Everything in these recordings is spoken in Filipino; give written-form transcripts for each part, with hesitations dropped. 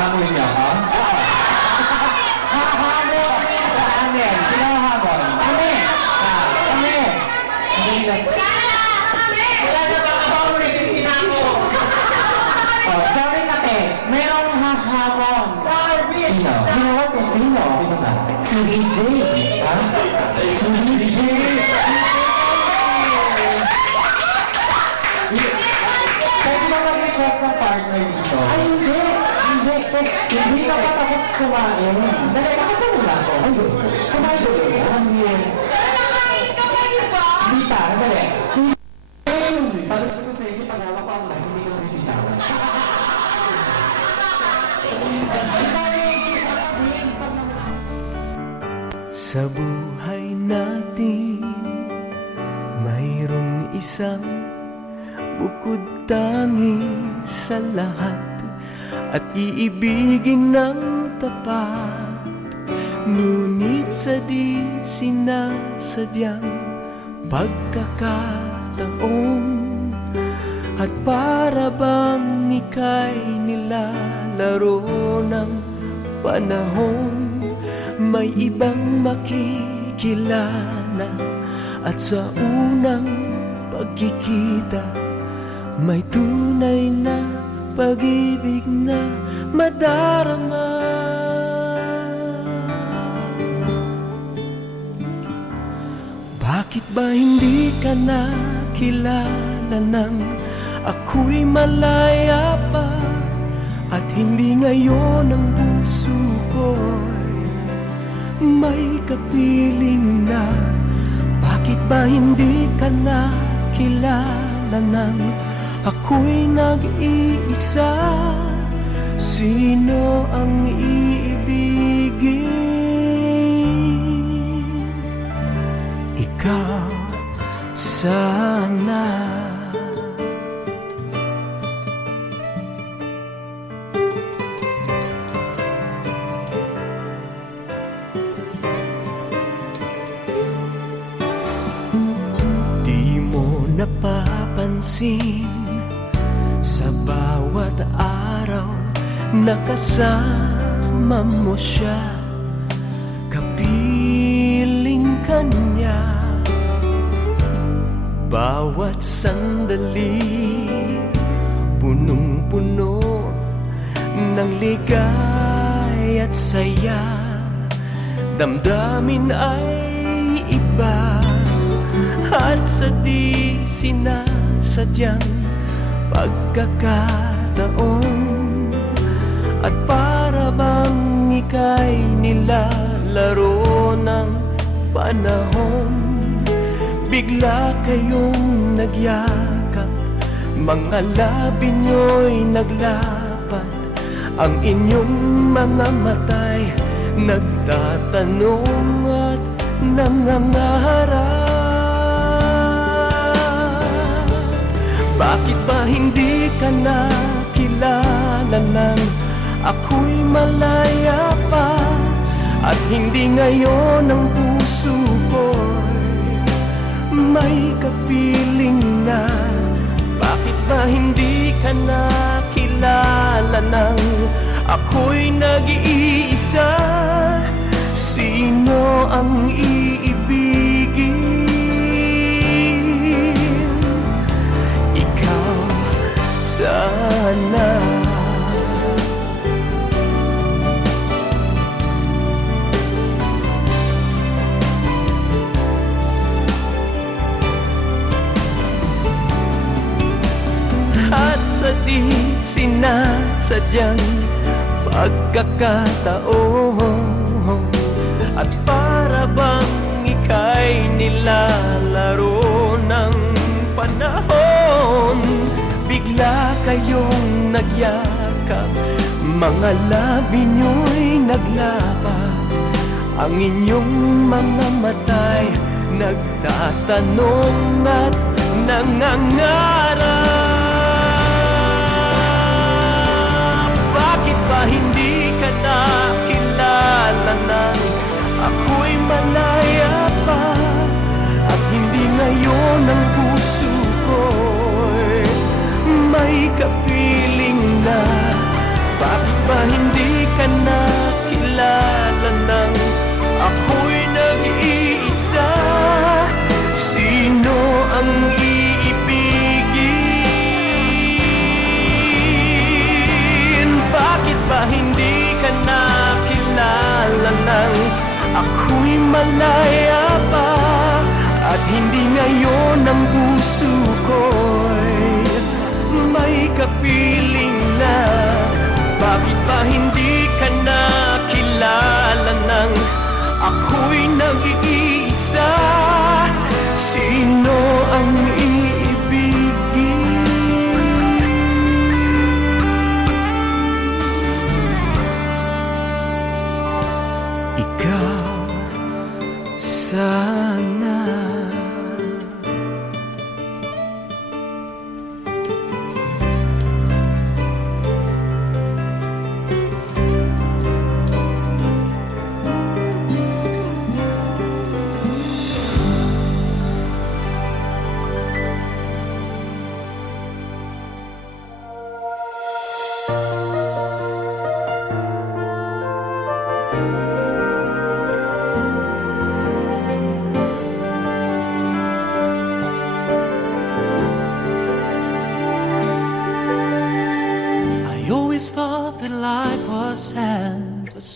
Hahamon niyo ako? Oo. Hahamonin ka namin. Sino hahamon? Kami. Kami. Hindi lang. Wala na ba ako ulitin sinako? Oh, sorry kate. Merong hahamon. Sino? Sino ko? Sino? Sino ka? Si DJ. Ha? Si DJ. Pwede ba mag-request ng partner dito? Ay, hindi. Hindi. Hindi ka pa tapos kumain. Dali, nakatulong ako. Ayun. Kumain ko yun. Sir, nakain ka kayo ba? Hindi pa. Dali. Sabi ko sa inyo, pag hawak ko ang mic, hindi ka bibitawan. Sa buhay natin, mayroong isang bukod tangi sa lahat at iibigin ng tapat. Ngunit sa di sinasadyang pagkakataon at para bang ika'y nilalaro ng panahon, may ibang makikilala at sa unang pagkikita may tunay na pag-ibig na madarama. Bakit ba hindi ka nakilala nang ako'y malaya pa at hindi ngayon ang puso ko'y may kapiling na? Bakit ba hindi ka nakilala nang ako'y nag-iisa? Sino ang iibigin? Ikaw sana. Napapansin sa bawat araw na kasama mo siya, kapiling ka niya. Bawat sandali punong-puno ng ligay at saya, damdamin ay iba. At sa di sinasadyang pagkakataon at para bang ika'y nilalaro ng panahon, bigla kayong nagyakap, mga labi nyo'y naglapat, ang inyong mga mata'y nagtatanong at nangangarap. Bakit ba hindi ka nakilala nang ako'y malaya pa at hindi ngayon ang puso ko'y may kapiling na? Bakit ba hindi ka nakilala nang ako'y nag-iisa? Sino ang iibigin? Sana. At sa di sinasadyang pagkakataon at para bang ika'y nilalaro ng panahon, bigla kayong nagyakap, mga labi nyo'y naglapat, ang inyong mga mata'y nagtatanong at nangangarap. Bakit ba hindi ka nakilala nang ako'y malaya pa at hindi ngayon ang puso ko'y may kapiling na? Bakit ba hindi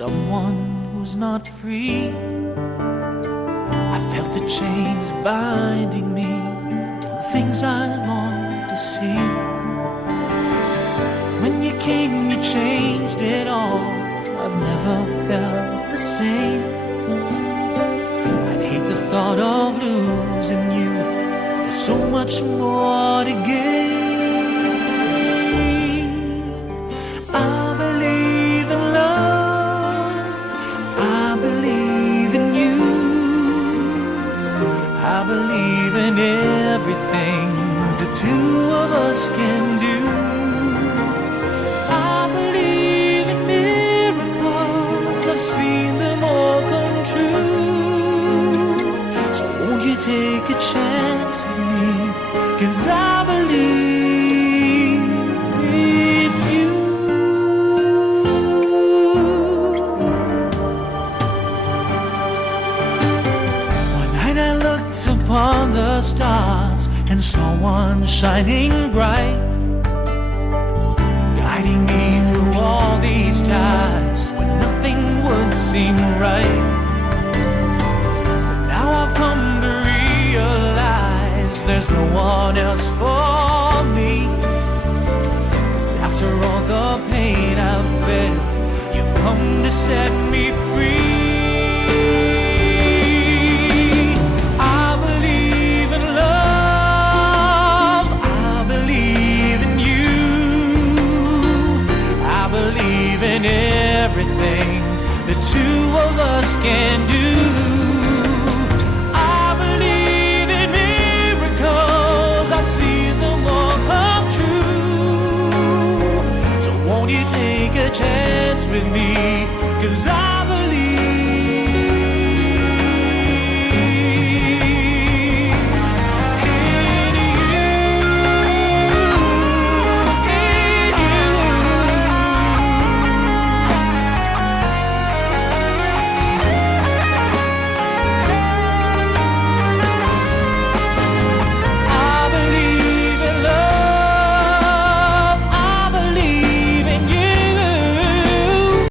someone who's not free. I felt the chains binding me from things I longed to see. When you came, you changed it all. I've never felt the same. I'd hate the thought of losing you. There's so much more to gain. I believe in love. I believe in you. I believe in everything the two of us can do. I believe in miracles. I've seen them all come true. So won't you take a chance with me? 'Cause I believe in you. One night I looked upon the stars and saw one shining bright, guiding me through all these times when nothing would seem right. But now I've come to realize there's no one else for me. 'Cause after all the pain I've felt, you've come to set me free. I believe in love. I believe in you. I believe in everything the two of us can do. I believe in miracles. I've seen them all come true. So won't you take a chance with me? 'Cause I